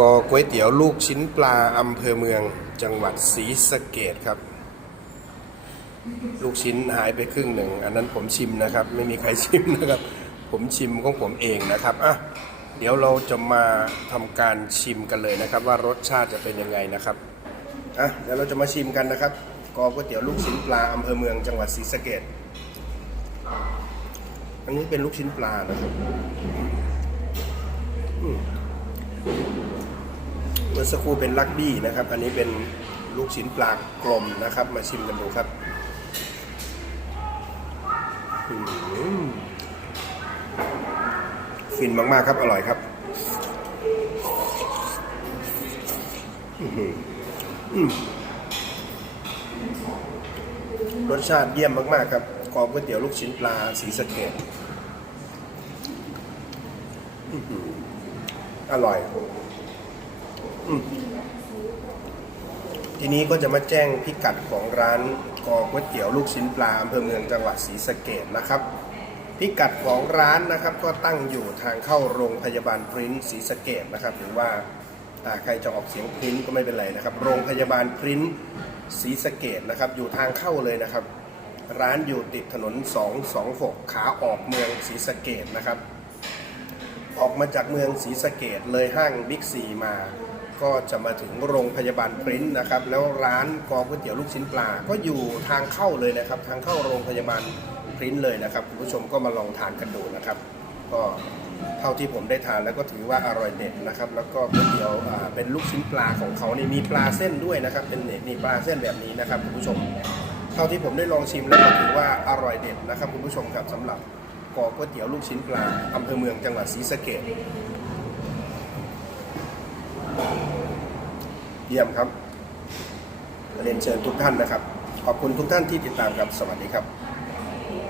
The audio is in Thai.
กก๋วยเตี๋ยวลูกชิ้นปลาอำเภอเมืองจังหวัดศรีสะเกดครับ ลูกชิ้นหายไปครึ่งหนึ่ง อันนั้นผมชิมนะครับ ไม่มีใครชิมนะครับ ผมชิมของผมเองนะครับอะเดี๋ยวเราจะมาทำการชิมกันเลยนะครับ ว่ารสชาติจะเป็นยังไงนะครับอะเดี๋ยวเราจะมาชิมกันนะครับกอก๋วยเตี๋ยวลูกชิ้นปลาอำเภอเมืองจังหวัดศรีสะเกดอันนี้เป็นลูกชิ้นปลานะครับ เมื่อสักครู่เป็นลักบี้นะครับ อันนี้เป็นลูกชิ้นปลากลมนะครับ มาชิมกันดูครับฟินมาก ๆ ครับ อร่อยครับรสชาติเยี่ยมมาก ๆ ครับกอก๋วยเตี๋ยวลูกชิ้นปลาสีสะเกดอร่อย ทีนี้ก็จะมาแจ้งพิกัดของร้านกอก๋วยเตี๋ยวลูกชิ้นปลาอำเภอเมืองจังหวัดศรีสะเกดนะครับ พิกัดของร้านนะครับ ก็ตั้งอยู่ทางเข้าโรงพยาบาลพริ้นศรีสะเกดนะครับ หรือว่าใครจะออกเสียงพริ้นก็ไม่เป็นไรนะครับ โรงพยาบาลพริ้นศรีสะเกดนะครับ อยู่ทางเข้าเลยนะครับ ร้านอยู่ติดถนน 226 ขาออกเมืองศรีสะเกดนะครับ ออกมาจากเมืองศรีสะเกดเลยห้างบิ๊กซีมา ก็จะมาถึงโรงพยาบาลพริ้นท์นะครับ แล้วร้านกอก๋วยเตี๋ยวลูกชิ้นปลา ก็อยู่ทางเข้าเลยนะครับ ทางเข้าโรงพยาบาลพริ้นท์เลยนะครับคุณผู้ชมก็มาลองทานกันดูนะครับ ก็เท่าที่ผมได้ทานแล้วก็ถือว่าอร่อยเด็ดนะครับ แล้วก็ก๋วยเตี๋ยวเป็นลูกชิ้นปลาของเขานี่มีปลาเส้นด้วยนะครับ เป็นเนี่ยมีปลาเส้นแบบนี้นะครับคุณผู้ชม เท่าที่ผมได้ลองชิมแล้วก็ถือว่าอร่อยเด็ดนะครับคุณผู้ชมครับสำหรับกอก๋วยเตี๋ยวลูกชิ้นปลาอำเภอเมืองจังหวัดศรีสะเกษ เยี่ยมครับเรียนเชิญทุกท่านนะครับ ขอบคุณทุกท่านที่ติดตามครับ สวัสดีครับ